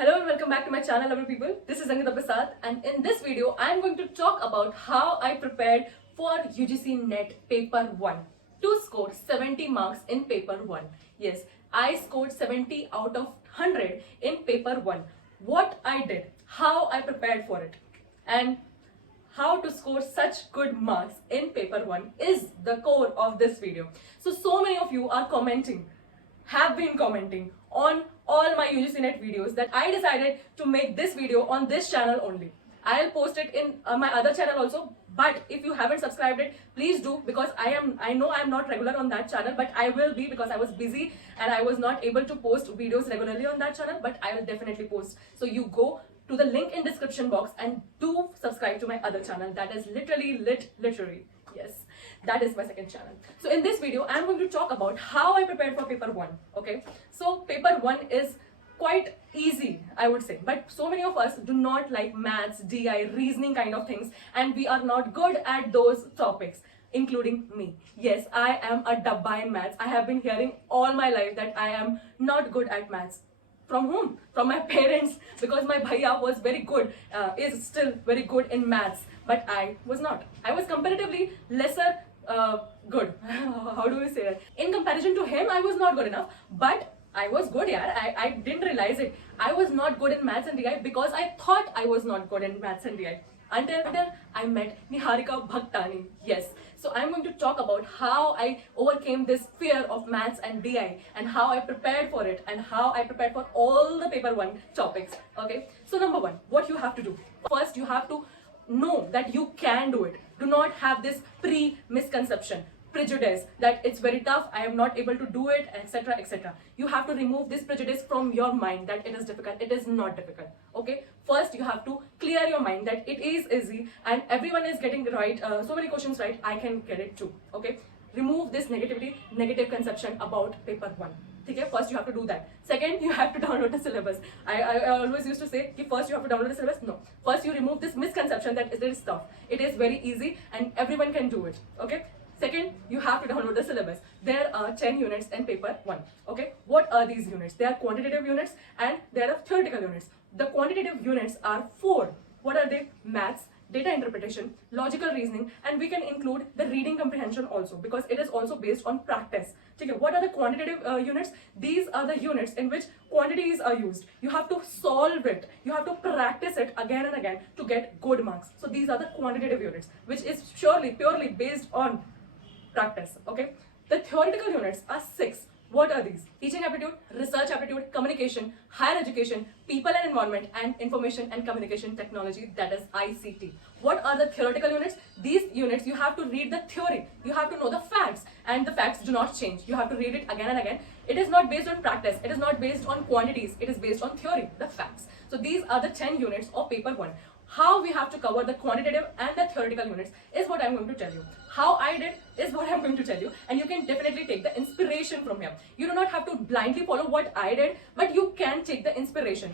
Hello and welcome back to my channel, lovely people. This is Angita Prasad, and in this video I am going to talk about how I prepared for UGC NET Paper 1 to score 70 marks in Paper 1. Yes, I scored 70 out of 100 in Paper 1. What I did, how I prepared for it, and how to score such good marks in Paper 1 is the core of this video. So many of you are have been commenting on all my UGC NET videos that I decided to make this video on this channel only. I'll post it in my other channel also, but if you haven't subscribed it, please do, because I know I'm not regular on that channel, but I will be, because I was busy and I was not able to post videos regularly on that channel, but I will definitely post. So you go to the link in description box and do subscribe to my other channel, that is literally literary. Yes, that is my second channel. So in this video I'm going to talk about how I prepared for paper 1. Okay, so paper 1 is quite easy, I would say, but so many of us do not like maths, DI, reasoning kind of things, and we are not good at those topics, including me. Yes, I am a dabba in maths. I have been hearing all my life that I am not good at maths. From whom? From my parents, because my bhaiya was very good, is still very good in maths, but I was not. I was comparatively lesser good. How do we say that? In comparison to him, I was not good enough, but I was good, yeah. I didn't realize it. I was not good in maths and DI because I thought I was not good in maths and DI. Until I met Niharika Bhaktani. Yes. So I'm going to talk about how I overcame this fear of maths and DI, and how I prepared for it, and how I prepared for all the paper 1 topics. Okay. So number 1, what you have to do. First, you have to know that you can do it. Do not have this misconception, prejudice that it's very tough, I am not able to do it, etc, etc. You have to remove this prejudice from your mind that it is difficult. It is not difficult. Okay, first you have to clear your mind that it is easy and everyone is getting right, so many questions right, I can get it too. Okay, remove this negative conception about paper 1. Okay, first you have to do that. Second, you have to download the syllabus. I always used to say first you have to download the syllabus. No, first you remove this misconception that it is tough. It is very easy and everyone can do it. Okay, second, you have to download the syllabus. There are 10 units in paper 1. Okay, what are these units? They are quantitative units and there are theoretical units. The quantitative units are 4. What are they? Maths, data interpretation, logical reasoning, and we can include the reading comprehension also, because it is also based on practice. Okay, what are the quantitative units? These are the units in which quantities are used. You have to solve it. You have to practice it again and again to get good marks. So these are the quantitative units, which is purely based on practice. Okay, the theoretical units are 6. What are these? Teaching aptitude, research aptitude, communication, higher education, people and environment, and information and communication technology, that is ICT. What are the theoretical units? These units, you have to read the theory, you have to know the facts, and the facts do not change. You have to read it again and again. It is not based on practice, it is not based on quantities, it is based on theory, the facts. So these are the 10 units of paper 1. How we have to cover the quantitative and the theoretical units is what I'm going to tell you. How I did is what I'm going to tell you, and you can definitely take the inspiration from here. You do not have to blindly follow what I did, but you can take the inspiration.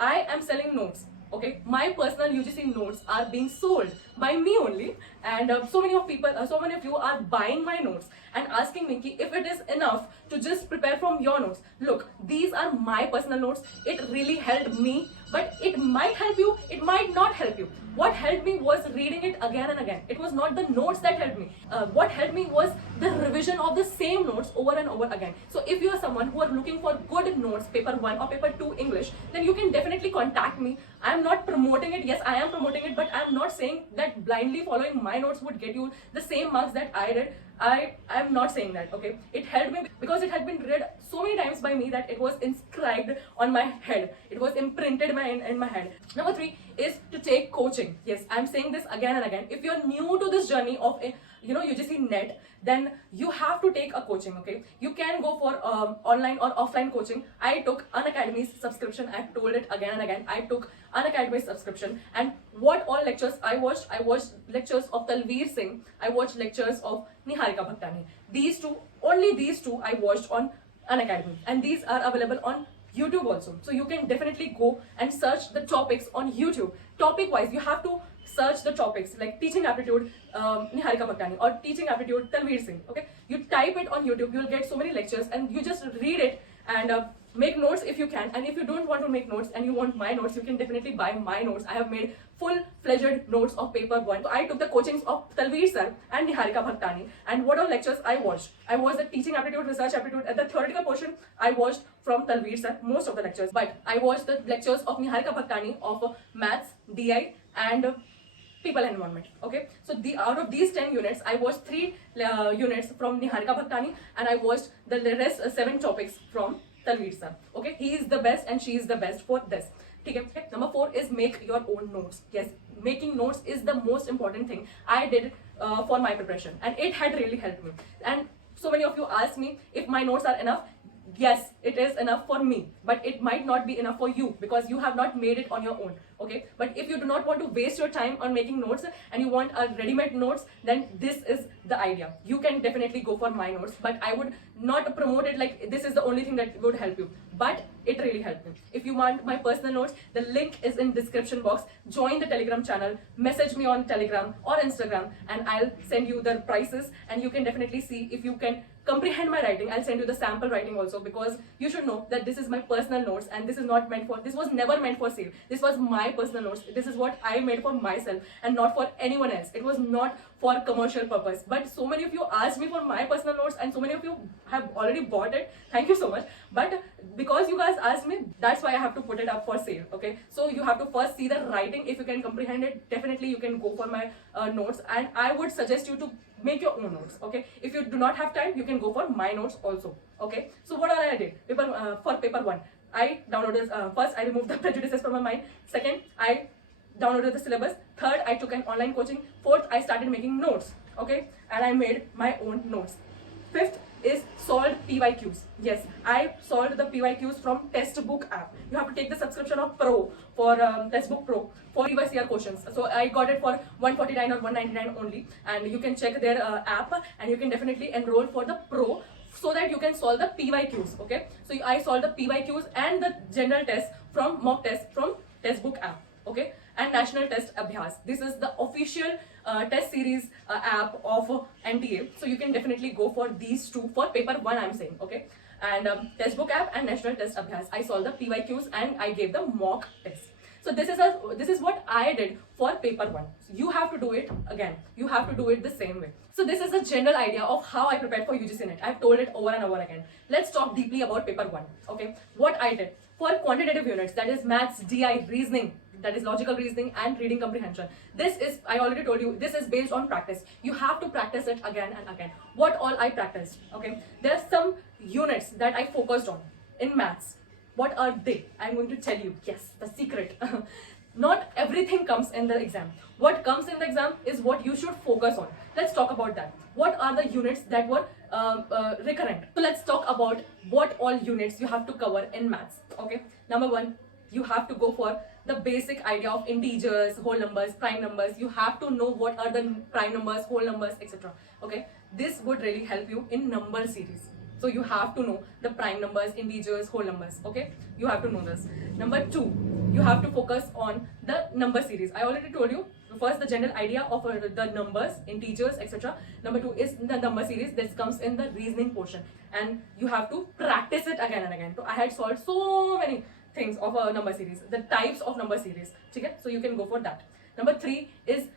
I am selling notes. Okay, my personal UGC notes are being sold by me only, and so many of you are buying my notes and asking me if it is enough to just prepare from your notes. Look, these are my personal notes. It really helped me, but it might help you, it might not help you. What helped me was reading it again and again. It was not the notes that helped me. What helped me was the revision of the same notes over and over again. So if you are someone who are looking for good notes, paper 1 or paper 2 English, then you can definitely contact me. I am not promoting it. Yes, I am promoting it, but I am not saying that blindly following my notes would get you the same marks that I did. I am not saying that. Okay, it helped me because it had been read so many times by me that it was inscribed on my head. It was imprinted in my head. Number 3 is to take coaching. Yes, I'm saying this again and again. If you're new to this journey of UGC NET, then you have to take a coaching. Okay, you can go for online or offline coaching. I took Unacademy's subscription. I've told it again and again. I took Unacademy's subscription, and what all lectures I watched lectures of Talveer Singh. I watched lectures of Niharika Bhaktani. Only these two I watched on Unacademy, and these are available on YouTube also. So you can definitely go and search the topics on YouTube. Topic wise, you have to search the topics like teaching aptitude Niharika Bhaktani or teaching aptitude Talveer Singh. Okay, you type it on YouTube, you'll get so many lectures and you just read it and make notes if you can. And if you don't want to make notes and you want my notes, you can definitely buy my notes. I have made full-fledged notes of paper 1. So I took the coachings of Talveer sir and Niharika Bhaktani, and what all lectures I watched. I watched the teaching aptitude, research aptitude, and the theoretical portion I watched from Talveer sir, most of the lectures. But I watched the lectures of Niharika Bhaktani of maths, DI, and people and environment. Okay, so out of these 10 units, I watched 3 units from Niharika Bhaktani, and I watched the rest 7 topics from Talveer sir. Okay, he is the best and she is the best for this. Okay. Number 4 is make your own notes. Yes, making notes is the most important thing I did for my preparation, and it had really helped me. And so many of you asked me if my notes are enough. Yes, it is enough for me, but it might not be enough for you because you have not made it on your own. Okay, but if you do not want to waste your time on making notes and you want a ready-made notes, then this is the idea. You can definitely go for my notes, but I would not promote it like this is the only thing that would help you, but it really helped me. If you want my personal notes, the link is in description box. Join the Telegram channel, message me on Telegram or Instagram, and I'll send you the prices, and you can definitely see if you can comprehend my writing. I'll send you the sample writing also, because you should know that this is my personal notes and this is not meant for, this was never meant for sale. This was my personal notes. This is what I made for myself and not for anyone else. It was not for commercial purpose. But so many of you asked me for my personal notes and so many of you have already bought it. Thank you so much. But because you guys asked me, that's why I have to put it up for sale. Okay, so you have to first see the writing. If you can comprehend it, definitely you can go for my notes, and I would suggest you to make your own notes. Okay, if you do not have time, you can go for my notes also. Okay, so what all I did for paper 1, I downloaded first I removed the prejudices from my mind. Second, I downloaded the syllabus. Third, I took an online coaching. Fourth, I started making notes. Okay, and I made my own notes. Fifth is solved PYQs. Yes, I solved the PYQs from Textbook app. You have to take the subscription of Pro for Textbook Pro for previous year questions. So I got it for 149 or 199 only, and you can check their app, and you can definitely enroll for the Pro so that you can solve the PYQs. Okay, so I solved the PYQs and the general test from mock test from Textbook app. Okay, and National Test Abhyas. This is the official test series app of NTA. So you can definitely go for these 2 for paper 1, I'm saying. Okay, and Textbook app and National Test Abhyas. I solved the PYQs and I gave the mock test. So this is what I did for paper 1. You have to do it again. You have to do it the same way. So this is a general idea of how I prepared for UGC NET. I've told it over and over again. Let's talk deeply about paper 1. Okay, what I did for quantitative units, that is maths, DI, reasoning, that is logical reasoning, and reading comprehension. This is, I already told you, this is based on practice. You have to practice it again and again. What all I practiced? Okay, there are some units that I focused on in maths. What are they? I'm going to tell you. Yes, the secret. Not everything comes in the exam. What comes in the exam is what you should focus on. Let's talk about that. What are the units that were recurrent? So let's talk about what all units you have to cover in maths. Okay, number 1, you have to go for the basic idea of integers, whole numbers, prime numbers. You have to know what are the prime numbers, whole numbers, etc. Okay, this would really help you in number series. So you have to know the prime numbers, integers, whole numbers. Okay, you have to know this. Number 2, you have to focus on the number series. I already told you. First, the general idea of the numbers, integers, etc. Number 2 is the number series. This comes in the reasoning portion, and you have to practice it again and again. So I had solved so many things of a number series, the types of number series. Okay, so you can go for that. Number 3 is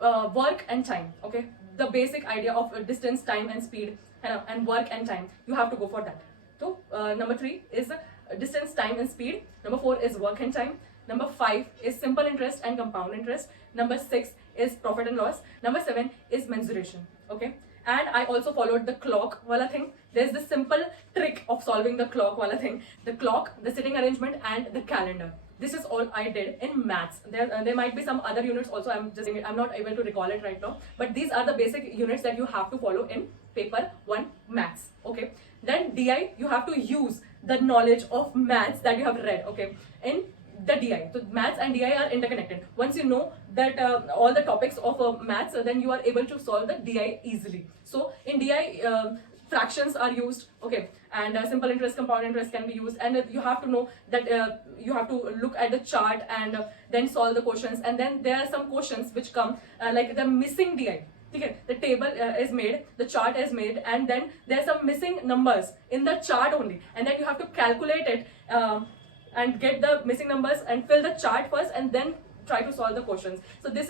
work and time. Okay, the basic idea of distance, time, and speed, and work and time. You have to go for that. So number 3 is distance, time, and speed. Number 4 is work and time. Number 5 is simple interest and compound interest. Number 6 is profit and loss. Number 7 is mensuration. Okay, and I also followed the clock wala thing. There's the simple trick of solving the clock wala thing. The clock, the sitting arrangement, and the calendar. This is all I did in maths. There might be some other units also. I'm not able to recall it right now. But these are the basic units that you have to follow in paper 1 maths. Okay. Then DI, you have to use the knowledge of maths that you have read. Okay. In the DI. So maths and DI are interconnected. Once you know that all the topics of maths, then you are able to solve the DI easily. So in DI, fractions are used, okay, and simple interest, compound interest can be used, and you have to know that you have to look at the chart and then solve the questions. And then there are some questions which come like the missing DI. Okay, the table is made, the chart is made, and then there's some missing numbers in the chart only, and then you have to calculate it and get the missing numbers and fill the chart first, and then try to solve the questions. So this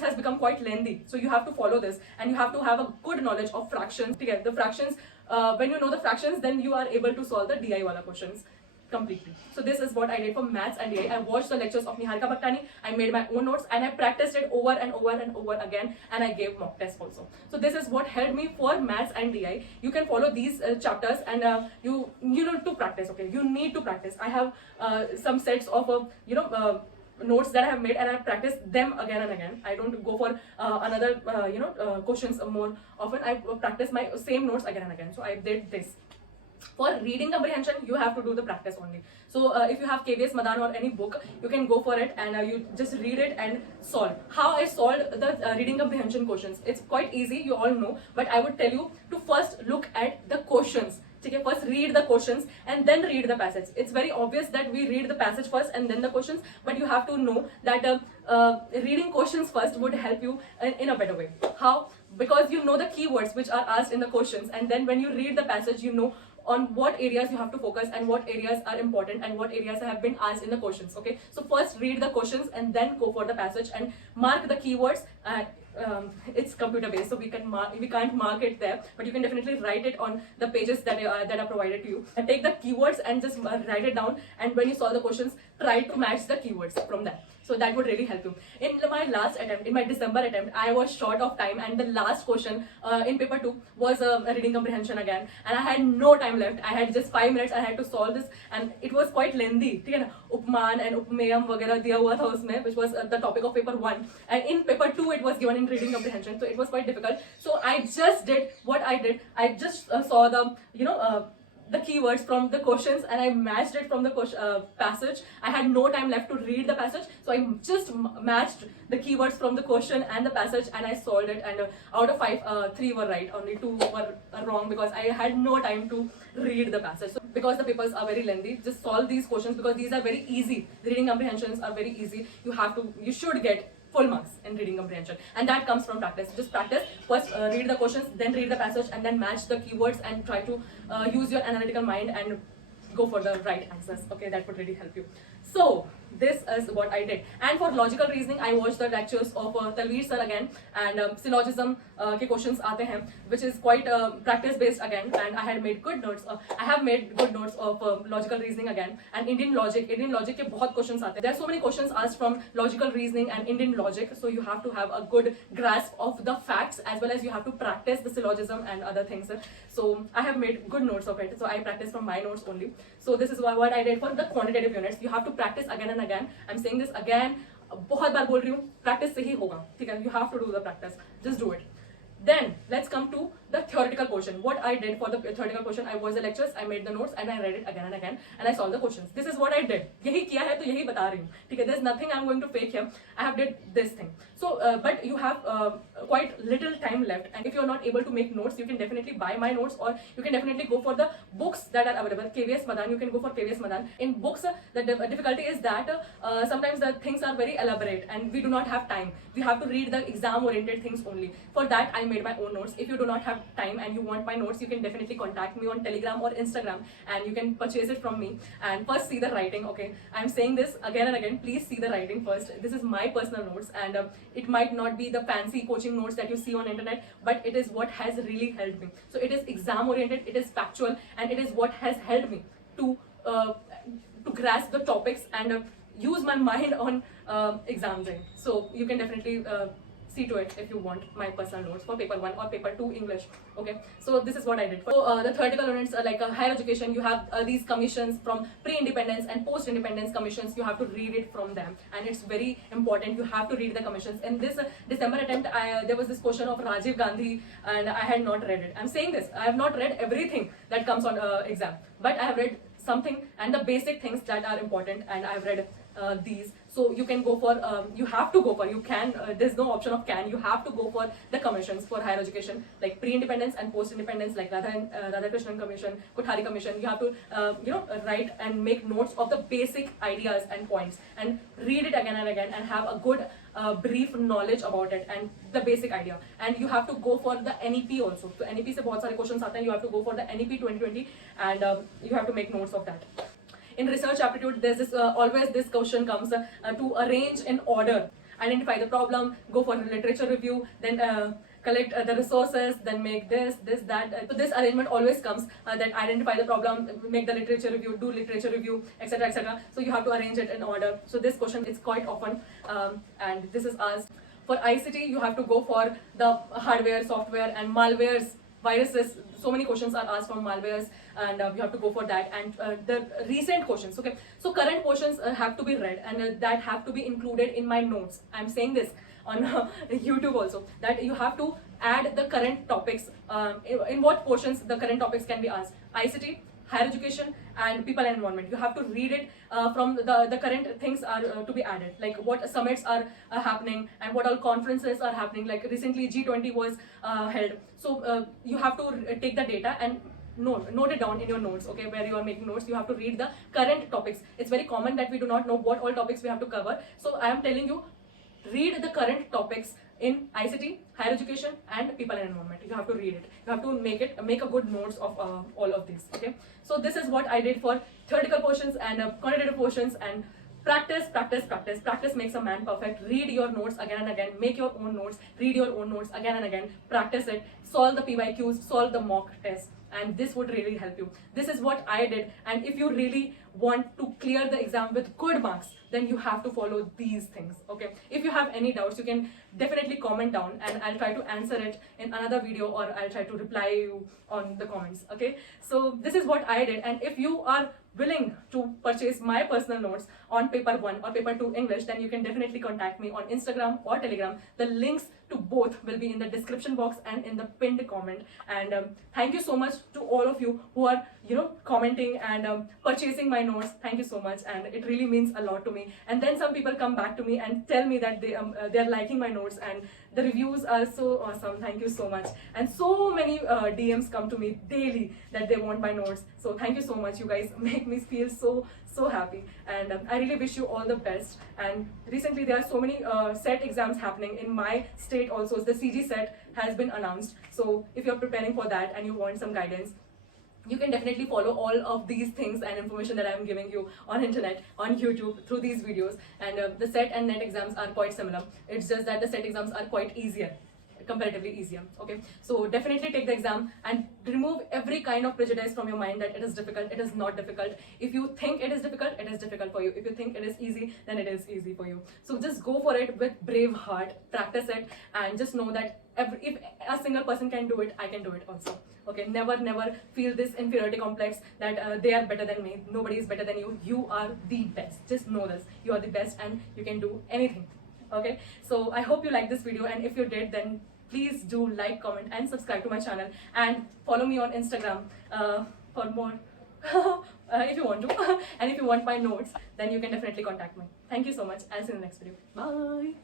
has become quite lengthy, so you have to follow this, and you have to have a good knowledge of fractions. Okay, the fractions, when you know the fractions, then you are able to solve the DI wala questions completely. So this is what I did for maths and DI. I watched the lectures of Niharika Bhaktani, I made my own notes, and I practiced it over and over and over again, and I gave mock tests also. So this is what helped me for maths and DI. You can follow these chapters, and you need to practice. Okay, you need to practice. I have some sets of notes that I have made, and I practice them again and again. I don't go for another questions more often. I practice my same notes again and again. So I did this. For reading comprehension, you have to do the practice only. So if you have KVS Madan or any book, you can go for it, and you just read it and solve. How I solved the reading comprehension questions, it's quite easy, you all know, but I would tell you to first look at the questions. Okay, first read the questions and then read the passage. It's very obvious that we read the passage first and then the questions, but you have to know that reading questions first would help you in a better way. How? Because you know the keywords which are asked in the questions, and then when you read the passage, you know on what areas you have to focus and what areas are important and what areas have been asked in the questions. Okay, so first read the questions and then go for the passage and mark the keywords. It's computer based, so we can't mark it there, but you can definitely write it on the pages that are provided to you, and take the keywords and just write it down, and when you solve the questions, try to match the keywords from that. So that would really help you. In my last attempt, in my December attempt, I was short of time, and the last question in paper 2 was a reading comprehension again, and I had no time left. I had just 5 minutes. I had to solve this, and it was quite lengthy. ठीक है ना? उपमान and उपमेयम वगैरह दिया हुआ था उसमें, which was the topic of paper 1, and in paper 2 it was given in reading comprehension, so it was quite difficult. So I just did what I did. I just saw the keywords from the questions, and I matched it from the passage. I had no time left to read the passage, so I just matched the keywords from the question and the passage, and I solved it. And out of 5, 3 were right, only 2 were wrong because I had no time to read the passage. So because the papers are very lengthy, just solve these questions because these are very easy. The reading comprehensions are very easy. You should get full marks in reading comprehension, and that comes from practice. Just practice first, read the questions, then read the passage, and then match the keywords and try to use your analytical mind and go for the right answers. Okay, that would really help you. So this is what I did. And for logical reasoning, I watched the lectures of Talveer sir again, and syllogism ke questions aate hain, which is quite practice based again, and I had made good notes. I have made good notes of logical reasoning again, and Indian logic ke bahut questions aate hain. There are so many questions asked from logical reasoning and Indian logic, so you have to have a good grasp of the facts as well as you have to practice the syllogism and other things. So I have made good notes of it, so I practice from my notes only. So this is what I did for the quantitative units. You have to practice again and again. I'm saying this again, बहुत बार बोल रही हूँ, practice से ही होगा, ठीक है? You have to do the practice. Just do it. Then let's come to the theoretical portion. What I did for the theoretical portion, I watched the lectures, I made the notes, and I read it again and again, and I solved the questions. This is what I did. यही किया है तो यही बता रही हूँ, ठीक है? There's nothing I'm going to fake here. I have did this thing. So, but you have quite little time left, and if you're not able to make notes, you can definitely buy my notes, or you can definitely go for the books that are available. KVS Madan, you can go for KVS Madan. In books, the difficulty is that sometimes the things are very elaborate, and we do not have time. We have to read the exam-oriented things only. For that, I made my own notes. If you do not have time and you want my notes, you can definitely contact me on Telegram or Instagram, and you can purchase it from me. And first see the writing. Okay, I'm saying this again and again. Please see the writing first. This is my personal notes, and it might not be the fancy coaching notes that you see on internet, but it is what has really helped me. So it is exam-oriented, it is factual, and it is what has helped me to grasp the topics and use my mind on exam day. So you can definitely see to it if you want my personal notes for paper 1 or paper 2 English. Okay, so this is what I did. For the theoretical units, like higher education, you have these commissions from pre-independence and post-independence commissions. You have to read it from them, and it's very important. You have to read the commissions. In this December attempt, there was this question of Rajiv Gandhi, and I had not read it. I'm saying this, I have not read everything that comes on exam, but I have read something and the basic things that are important, and I have read these. So you can go for, you have to go for, you can, there's no option of can, you have to go for the commissions for higher education, like pre-independence and post-independence, like Radhakrishnan Commission, Kothari Commission. You have to, write and make notes of the basic ideas and points and read it again and again and have a good brief knowledge about it and the basic idea. And you have to go for the NEP also. So NEP se bahut sare questions aate hain, you have to go for the NEP 2020 and you have to make notes of that. In research aptitude, there's this always this question comes to arrange in order. Identify the problem, go for literature review, then collect the resources, then make this, that. So this arrangement always comes that identify the problem, make the literature review, do literature review, etc., etc. So you have to arrange it in order. So this question is quite often, and this is asked. For ICT, you have to go for the hardware, software, and malwares, viruses. So many questions are asked from malwares, and you have to go for that. And the recent questions, okay, so current questions have to be read, and that have to be included in my notes. I'm saying this on YouTube also, that you have to add the current topics, in what portions the current topics can be asked. ICT, higher education, and people and environment. You have to read it from the current things are to be added, like what summits are happening and what all conferences are happening. Like recently G20 was held. So you have to take the data and note it down in your notes, okay, where you are making notes. You have to read the current topics. It's very common that we do not know what all topics we have to cover. So I am telling you, read the current topics in ICT, higher education, and people and environment. You have to read it. You have to make a good notes of all of these. Okay. So this is what I did for theoretical portions and quantitative portions. And practice, practice, practice. Practice makes a man perfect. Read your notes again and again. Make your own notes. Read your own notes again and again. Practice it. Solve the PYQs. Solve the mock tests. And this would really help you. This is what I did. And if you really want to clear the exam with good marks, then you have to follow these things, okay? If you have any doubts, you can definitely comment down and I'll try to answer it in another video, or I'll try to reply you on the comments, okay? So this is what I did. And if you are willing to purchase my personal notes on paper 1 or paper 2 English, then you can definitely contact me on Instagram or Telegram. The links to both will be in the description box and in the pinned comment. And thank you so much to all of you who are commenting and purchasing my notes. Thank you so much, and it really means a lot to me. And then some people come back to me and tell me that they're liking my notes and the reviews are so awesome. Thank you so much. And so many DMs come to me daily that they want my notes. So thank you so much. You guys make me feel so happy, and I really wish you all the best. And recently there are so many set exams happening in my state also. The CG set has been announced. So if you're preparing for that and you want some guidance, you can definitely follow all of these things and information that I'm giving you on internet, on YouTube, through these videos. And the SET and NET exams are quite similar. It's just that the SET exams are quite easier, comparatively easier, okay? So definitely take the exam and remove every kind of prejudice from your mind that it is difficult. It is not difficult. If you think it is difficult for you. If you think it is easy, then it is easy for you. So just go for it with brave heart, practice it, and just know that if a single person can do it, I can do it also. Okay, never feel this inferiority complex that they are better than me. Nobody is better than you. You are the best. Just know this. You are the best and you can do anything. Okay, so I hope you liked this video, and if you did, then please do like, comment, and subscribe to my channel, and follow me on Instagram for more if you want to. And if you want my notes, then you can definitely contact me. Thank you so much. I'll see you in the next video. Bye.